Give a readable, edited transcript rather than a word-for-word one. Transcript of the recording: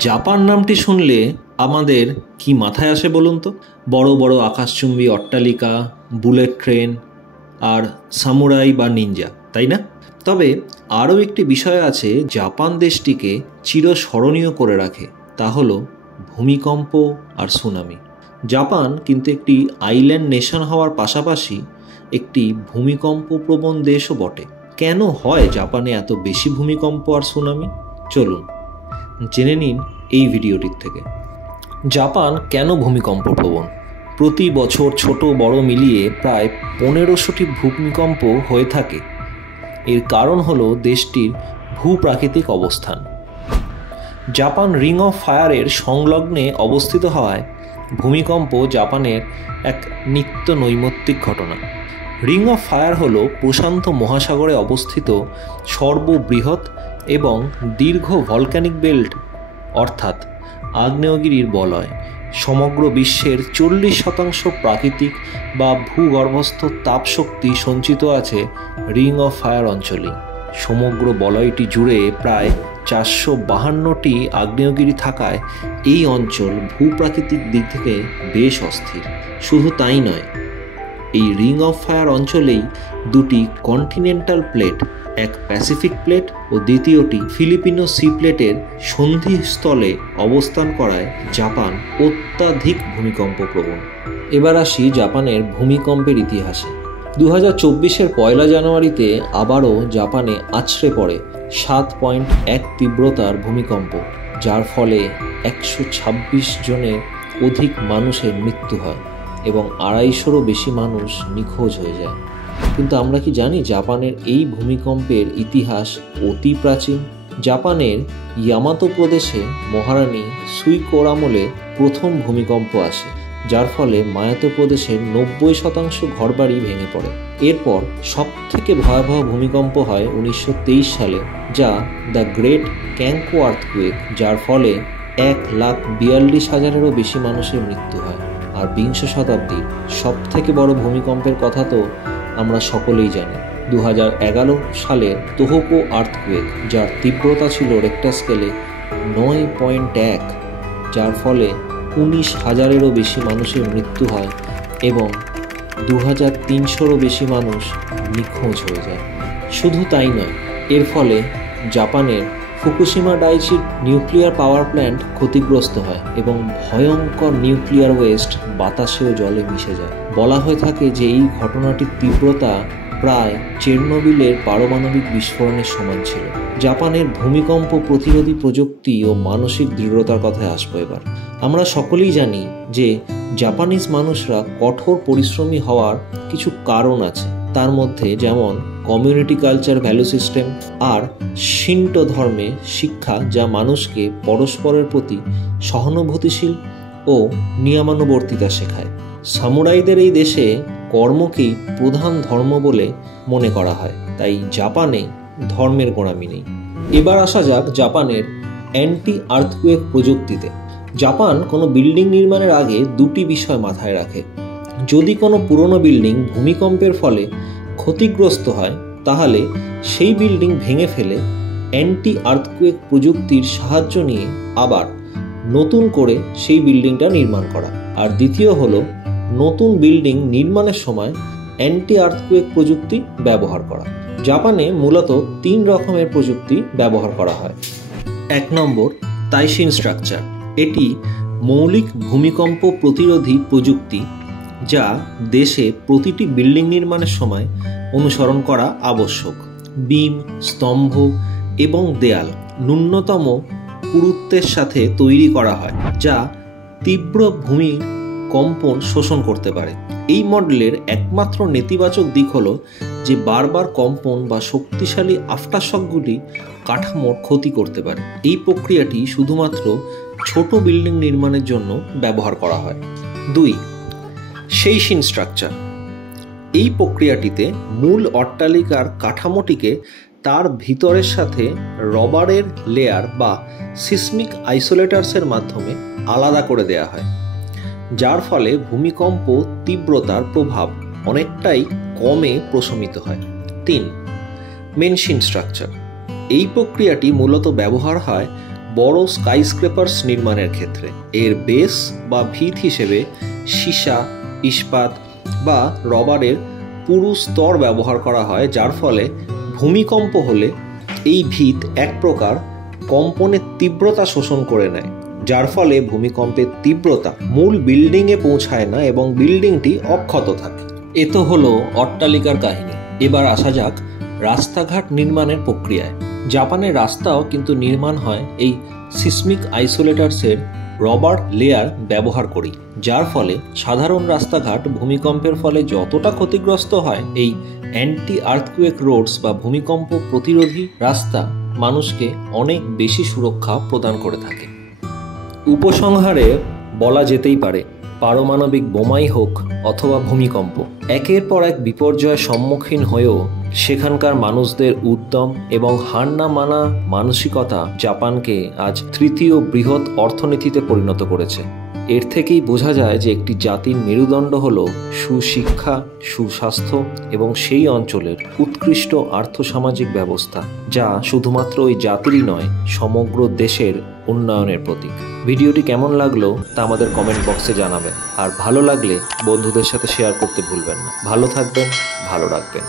Japan নামটি শুনলে আমাদের কি মাথায় আসে বলুন তো? বড় বড় আকাশচুম্বী অট্টালিকা, বুলেট ট্রেন আর সামুরাই বা নিনজা, তাই না? তবে আরও একটি বিষয় আছে জাপান দেশটিকে চিরস্মরণীয় করে রাখে, তা হলো ভূমিকম্প আর সুনামি। জাপান কিন্তু একটি আইল্যান্ড নেশন হওয়ার পাশাপাশি একটি ভূমিকম্প প্রবণ দেশও বটে। কেন হয় জাপানে এত বেশি ভূমিকম্প আর সুনামি? চলুন জেনে নিন এই ভিডিওটির থেকে। জাপান কেন ভূমিকম্প প্রবণ? প্রতি বছর ছোট বড় মিলিয়ে প্রায় 1500টি ভূমিকম্প হয়ে থাকে। এর কারণ হলো দেশটির ভূপ্রাকৃতিক অবস্থান। জাপান রিং অফ ফায়ারের সংলগ্নে অবস্থিত হওয়ায় ভূমিকম্প জাপানের এক নিত্য নৈমিত্তিক ঘটনা। রিং অফ ফায়ার হলো প্রশান্ত মহাসাগরে অবস্থিত সর্ববৃহৎ এবং দীর্ঘ ভলক্যানিক বেল্ট অর্থাৎ আগ্নেয়গিরির বলয়। সমগ্র বিশ্বের 40% প্রাকৃতিক বা ভূগর্ভস্থ তাপশক্তি সঞ্চিত আছে রিং অফ ফায়ার অঞ্চলে। সমগ্র বলয়টি জুড়ে প্রায় 452টি আগ্নেয়গিরি থাকায় এই অঞ্চল ভূপ্রাকৃতিক দিক থেকে বেশ অস্থির। শুধু তাই নয়, এই রিং অফ ফায়ার অঞ্চলেই দুটি কন্টিনেন্টাল প্লেট, এক প্যাসিফিক প্লেট ও দ্বিতীয়টি ফিলিপিনো সি প্লেটের সন্ধিস্থলে অবস্থান করায় জাপান অত্যাধিক ভূমিকম্প প্রবণ। এবার আসি জাপানের ভূমিকম্পের ইতিহাসে। 2024-এর 1 জানুয়ারিতে আবারও জাপানে আছড়ে পড়ে 7.1 তীব্রতার ভূমিকম্প, যার ফলে 126 জনের অধিক মানুষের মৃত্যু হয় এবং 250-রও বেশি মানুষ নিখোঁজ হয়ে যায়। কিন্তু আমরা কি জানি জাপানের এই ভূমিকম্পের ইতিহাস অতি প্রাচীন? জাপানের ইয়ামাতো প্রদেশে মহারানী সুইকোর আমলে প্রথম ভূমিকম্প আসে, যার ফলে মায়াতো প্রদেশের 90% ঘরবাড়ি ভেঙে পড়ে। এরপর সবথেকে ভয়াবহ ভূমিকম্প হয় 1923 সালে, যা দ্য গ্রেট ক্যাঙ্কো আর্থকুয়েক, যার ফলে 1,42,000-এরও বেশি মানুষের মৃত্যু হয়। আর বিংশ শতাব্দীর সবথেকে বড় ভূমিকম্পের কথা তো আমরা সকলেই জানি, 2011 সালের তোহোকো আর্থকুয়েক, যার তীব্রতা ছিল রেক্টার স্কেলে 9.1, যার ফলে 19,000-এরও বেশি মানুষের মৃত্যু হয় এবং 2,300-রও বেশি মানুষ নিখোঁজ হয়ে যায়। শুধু তাই নয়, এর ফলে জাপানের ফুকুশিমা ডাইচি নিউক্লিয়ার পাওয়ার প্ল্যান্ট ক্ষতিগ্রস্ত হয় এবং ভয়ঙ্কর নিউক্লিয়ার ওয়েস্ট বাতাসে ও জলে মিশে যায়। বলা হয়ে থাকে যে এই ঘটনাটির তীব্রতা প্রায় চেরনোবিলের পারমাণবিক বিস্ফোরণের সমান ছিল। জাপানের ভূমিকম্প প্রতিরোধী প্রযুক্তি ও মানসিক দৃঢ়তার কথায় আসবো এবার। আমরা সকলেই জানি যে জাপানিজ মানুষরা কঠোর পরিশ্রমী হওয়ার কিছু কারণ আছে। তার মধ্যে যেমন কমিউনিটি কালচার ভ্যালু সিস্টেম আর শিন্টো ধর্মের শিক্ষা, যা মানুষকে পরস্পরের প্রতি সহানুভূতিশীল ও নিয়মানুবর্তিতা শেখায়। সামুরাইদের এই দেশে কর্মকেই প্রধান ধর্ম বলে মনে করা হয়, তাই জাপানে ধর্মের গোঁড়ামি নেই। এবার আসা যাক জাপানের অ্যান্টি আর্থকুয়েক প্রযুক্তিতে। জাপান কোনো বিল্ডিং নির্মাণের আগে দুটি বিষয় মাথায় রাখে। যদি কোনো পুরনো বিল্ডিং ভূমিকম্পের ফলে ক্ষতিগ্রস্ত হয়, তাহলে সেই বিল্ডিং ভেঙে ফেলে অ্যান্টি আর্থকুয়েক প্রযুক্তির সাহায্য নিয়ে আবার নতুন করে সেই বিল্ডিংটা নির্মাণ করা। আর দ্বিতীয় হলো নতুন বিল্ডিং নির্মাণের সময় অ্যান্টি আর্থকুয়েক প্রযুক্তি ব্যবহার করা। জাপানে মূলত 3 রকমের প্রযুক্তি ব্যবহার করা হয়। 1 নম্বর, তাইশিন স্ট্রাকচার। এটি মৌলিক ভূমিকম্প প্রতিরোধী প্রযুক্তি, যা দেশে প্রতিটি বিল্ডিং নির্মাণের সময় অনুসরণ করা আবশ্যক। বিম, স্তম্ভ এবং দেয়াল ন্যূনতম পুরুত্বের সাথে তৈরি করা হয়, যা তীব্র ভূমি কম্পন শোষণ করতে পারে। এই মডেলের একমাত্র নেতিবাচক দিক হলো যে বারবার কম্পন বা শক্তিশালী আফটারশকগুলি কাঠামোর ক্ষতি করতে পারে। এই প্রক্রিয়াটি শুধুমাত্র ছোট বিল্ডিং নির্মাণের জন্য ব্যবহার করা হয়। 2. সেইশিন স্ট্রাকচার। এই প্রক্রিয়াটিতে মূল অট্টালিকার কাঠামোটিকে তার ভিতরের সাথে রবারের লেয়ার বা সিসমিক আইসোলেটার্সের মাধ্যমে আলাদা করে দেয়া হয়, যার ফলে ভূমিকম্প তীব্রতার প্রভাব অনেকটাই কমে প্রশমিত হয়। 3. মেনশিন স্ট্রাকচার। এই প্রক্রিয়াটি মূলত ব্যবহার হয় বড় স্কাইস্ক্রেপার্স নির্মাণের ক্ষেত্রে। এর বেস বা ভিত হিসেবে সীসা, ইস্পাত বা রবারের পুরু স্তর ব্যবহার করা হয়, যার ফলে ভূমিকম্প হলে এই ভিত এক প্রকার কম্পনের তীব্রতা শোষণ করে নেয়, যার ফলে ভূমিকম্পের তীব্রতা মূল বিল্ডিংয়ে পৌঁছায় না এবং বিল্ডিংটি অক্ষত থাকে। এ তো হলো অট্টালিকার কাহিনী। এবার আসা যাক রাস্তাঘাট নির্মাণের প্রক্রিয়ায়। জাপানের রাস্তাও কিন্তু নির্মাণ হয় এই সিসমিক আইসোলেটার্সের রবার লেয়ার ব্যবহার করি, যার ফলে সাধারণ রাস্তাঘাট ভূমিকম্পের ফলে যতটা ক্ষতিগ্রস্ত হয়, এই অ্যান্টি আর্থকুয়েক রোডস বা ভূমিকম্প প্রতিরোধী রাস্তা মানুষকে অনেক বেশি সুরক্ষা প্রদান করে থাকে। উপসংহারে বলা যেতেই পারে, পারমাণবিক বোমাই হোক অথবা ভূমিকম্প, একের পর এক বিপর্যয়ের সম্মুখীন হয়েও সেখানকার মানুষদের উদ্যম এবং হার না মানা মানসিকতা জাপানকে আজ তৃতীয় বৃহৎ অর্থনীতিতে পরিণত করেছে। এর থেকেই বোঝা যায় যে একটি জাতির মেরুদণ্ড হল সুশিক্ষা, সুস্বাস্থ্য এবং সেই অঞ্চলের উৎকৃষ্ট আর্থসামাজিক ব্যবস্থা, যা শুধুমাত্র ওই জাতিরই নয়, সমগ্র দেশের উন্নয়নের প্রতীক। ভিডিওটি কেমন লাগলো তা আমাদের কমেন্ট বক্সে জানাবেন, আর ভালো লাগলে বন্ধুদের সাথে শেয়ার করতে ভুলবেন না। ভালো থাকবেন, ভালো রাখবেন।